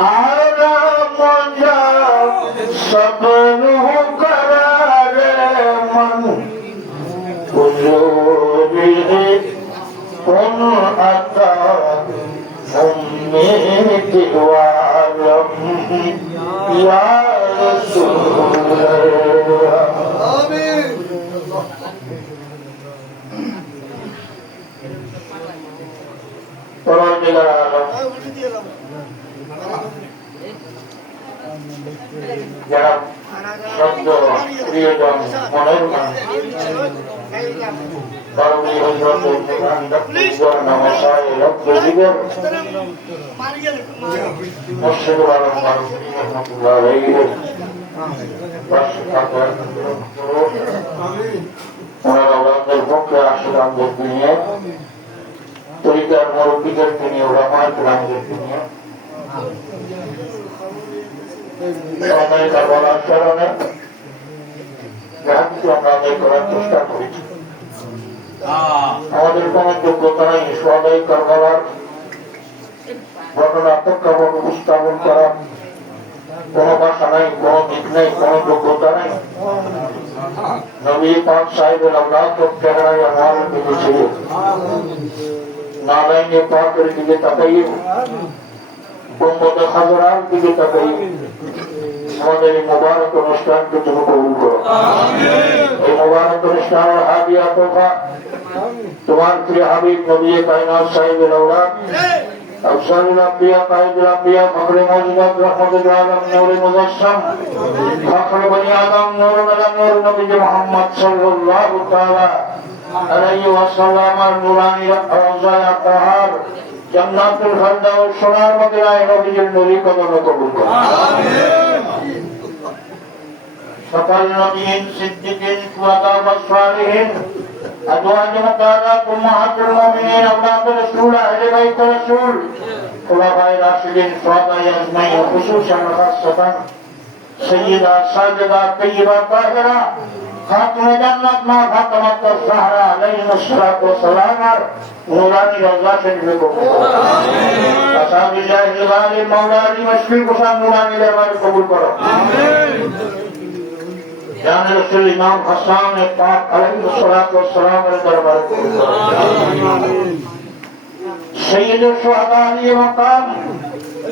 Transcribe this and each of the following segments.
आरा मजा सबर करार मन उन अता उम्मीद वालम या सुंदर যারা শব্দ প্রিয়জন মনের মানুষ হজরত নিগান দপ্তর নমসায় রব্দ জীবন মুর্শিদুল আলম মারুফি রহমতুল্লাহ ওনারা ওনাদের পক্ষে আশীর্বাদকে নিয়ে তরিকার মুরব্বীদেরকে নিয়ে ওলামায় গ্রামদেরকে নিয়ে করেছি আমাদের কোন যোগ্যতা নেই সদাই কারবালার ঘটনা প্রেক্ষাপট উপস্থাপন করা। কোন ভাষা নাই, কোন দিক নেই, কোন যোগ্যতা নেই। নবী পাক সাহেবের আমরা তো চেহারায় আমার নারায়ণে পাকের দিকে তাকাই বোম্বদে হাজারার দিকে তাকাই আমাদের এই মোবারক অনুষ্ঠানকে তুমি কবুল করো এই মোবারক অনুষ্ঠানের হাদিয়া তোফা তোমার প্রিয় হাবিব নবী কায়নাত সাহেবের আওলাদ أفضل الأنبياء قائد الأنبياء فخر موجودات رحمة العالم نور مجسم فخر بني آدم نور مدام نور نبي محمد صلى الله تعالى عليه وسلم نوراني روزا الطهار জান্নাতুল ফেরদাউস সোনার মদিনায় নবীজির নবী কদম কবুল করুন সকল নবীন সিদ্দিকিন শুহাদা ওয়া সালিহিন أزواج مطارات أمهات المؤمنين أولاد رسول أهل بيت رسول خلفاء راشدين صحابة أجمعين خصوصا خاصة سيدة ساجدة طيبة طاهرة খাতুন জান্নাত মা ফাতেমা জাহরা আলাইহিস সালাতু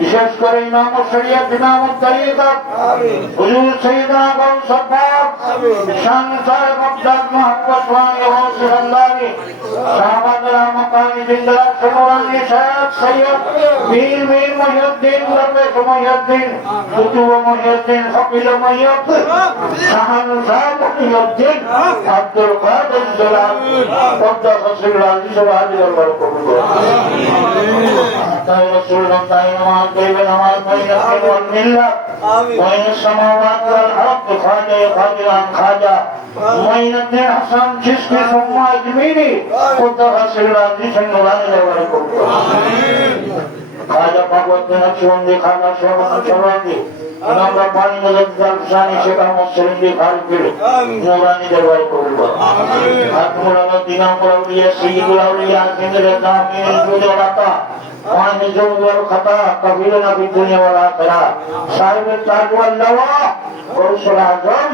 বিশেষ করে ইমাম ও শরীয়ত ইমাম তরিকত হুজুর সৈয়দনা গৌস সব্বার শান সাহেব মকদাদ মোহাম্মদ ওয়ানি গৌস রন্দানি সাহাবাদরা মকামি জিন্দার সমরানি সাহেব সৈয়দ মীর মীর মহিউদ্দিন দরবেশ মহিউদ্দিন কুতুব মহিউদ্দিন ফকিল মহিউদ শাহান সাহেব মহিউদ্দিন আব্দুল কাদের জলাল পদ্মা ফসিল আজিজ বাহাদি দরবার কবুল করুন তাই রাসূলুল্লাহ তাই الحق والعمل والحق والملة وين السماوات والأرض خاجة خاجة عن خاجة وين الدين حسن جسم ثم أجميني قد غسل الأرض سنوران لوركم خاجة بابوت من أجوان دي خاجة شوان أجوان دي হুসানি শেখ আহমদ সেলিমদি খালিফির নুরানি দরবার কবুল করো আতমুল আল্লাহ দিনামুল আউলিয়া সাইয়্যিদুল আউলিয়া জিন্দের দামিন জুদ ওয়াল আতা وعن الجود والخطا قبيلنا في الدنيا والاخره صاحب التاج واللواء قرص العظم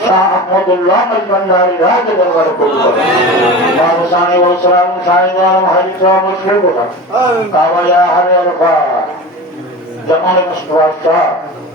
শাহ আহমদুল্লাহ মজমন্দারি রাজ দরবার কবুল করো বাবসানি ওসলাম সাইদার মহাজিদ মুশকিল কোথা কাবায়া হারে আরফা জামাল মুস্তফা শাহ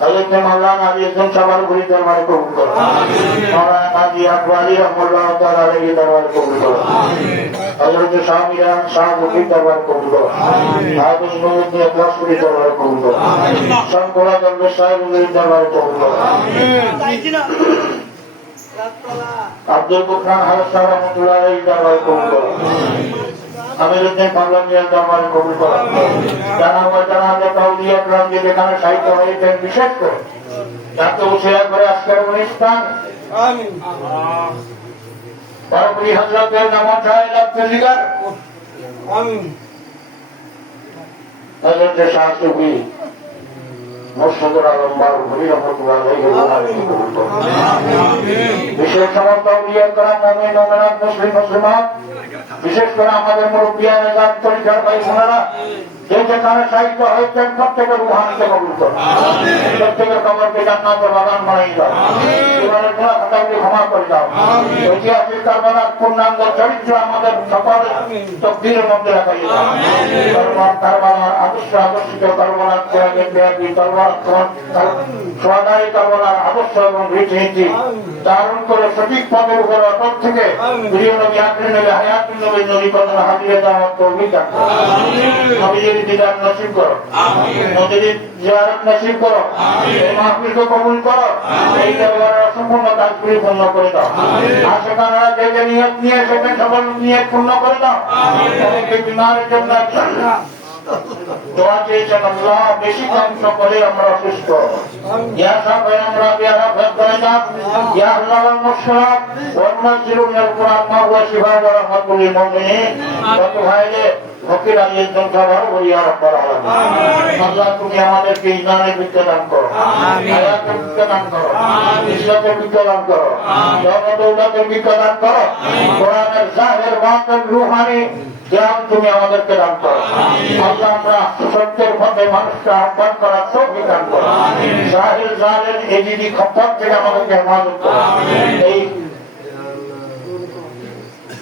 হযরত মাওলানা আলী ইসলাম সাবার গুরি দরবার কবুল করো মাওলানা কাজী আকবরী রহমাতুল্লাহ তাআলা আলাইহি দরবার কবুল করো হযরত শাহ মিরান শাহ মুফতি দরবার কবুল করো হাফিজ নুরুদ্দিন ইখলাস গুরি দরবার কবুল করো শঙ্করা দরবার সাহেব গুরি দরবার কবুল করো আব্দুল বুখান হাসান রহমতুল্লাহ আলাইহি দরবার কবুল করো আমিরুদ্দিন পাল্লামিয়ার দরবার কবুল করো জানা রঞ্জিত এখানে সাহিত্য হয়েছেন বিশেষ করে। তার তো করে আজকের অনুষ্ঠান বিশেষ করে আমাদের মুরব্বিয়ান পরিচয় ভাই যে যেখানে সাহিত্য হয়েছেন প্রত্যেকের রুহানিকে কবুল করো প্রত্যেকের কবরকে জান্নাতের বাগান বানাই দাও। জীবনের গুণা খাতাকে ক্ষমা করে দাও। ঐতিহাসিক কারবালার পূর্ণাঙ্গ চরিত্র আমাদের তকদিরের মধ্যে রাখাই দাও কারবালার আদর্শ আদর্শিত কারবালার ত্যাগের ব্যাপী কারবার সোয়াদারি কারবালার আদর্শ এবং রীতিনীতি ধারণ করে সঠিক পথের উপর অটল থেকে প্রিয় নবী নবী হায়াতুল নবী নবী দেওয়ার নবীজির দিদার নসিব করো। নবীজির জিয়ারত নসিব করো। এই মাহফিলকে কবুল করো। এই দরবারের অসম্পূর্ণ কাজগুলি পূর্ণ করে দাও। আশেখানা যে যে নিয়ত নিয়ে সেখানে সকল নিয়ত পূর্ণ করে দাও। অনেকে জন্য দোয়া চেয়েছেন আল্লাহ বেশি ধ্বংস করে আমরা অসুস্থ ইয়া সাহেব আমরা বিয়ারা ফেরত দাও। ইয়া আল্লাহ আল মুশরাক ওয়া নাজিরু মিনাল কুরআন মা হুয়া শিফা ওয়া রাহমাতুল লিল মুমিনিন। কত ভাইরে ফকির আলী সংখ্যা বড় বলিয়া রাব্বাল আলামিন। আল্লাহ তুমি আমাদেরকে ইমানের বিদ্যা দান করো। হায়াতের বিদ্যা দান করো। ইসলামের বিদ্যা দান করো। ধর্ম দৌলতের বিদ্যা দান করো। কোরআনের জাহের বাতের রুহানি জ্ঞান তুমি আমাদেরকে দান করো। আল্লাহ আমরা সত্যের পথে মানুষকে আহ্বান করার তৌফিক দান করো। জাহির জালের এজিদি খপ্পর থেকে আমাদেরকে হেফাজত করো। এই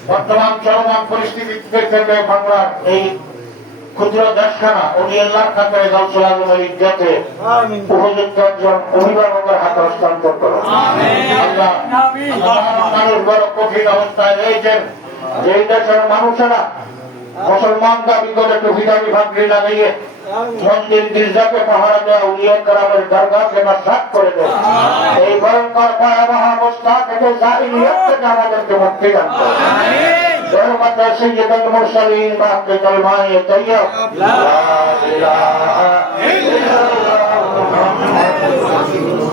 বর্তমান চলমান পরিস্থিতি থেকে বাংলার এই ক্ষুদ্র দেশখানা উনি আল্লাহর খাতে গাউসুল আজমের ইজ্জতে উপযুক্ত একজন অভিভাবকের হাতে হস্তান্তর করো। মানুষ বড় কঠিন অবস্থায় রয়েছেন। যেই দেশের মানুষেরা মুসলমান দাবি করে টুফিদারি ভাবলি লাগাইয়ে মন্দির গির্জাকে পাহারা দেওয়া উলিয়া কারামের দরগাকে নস্বাত করে দেয় এই ভয়ঙ্কর ভয়াবহ অবস্থা থেকে জাহিলিয়াত থেকে আমাদেরকে মুক্তি দান করে برمة سيد المرسلين بعد كلمة طيب لا إله إلا الله محمد رسول الله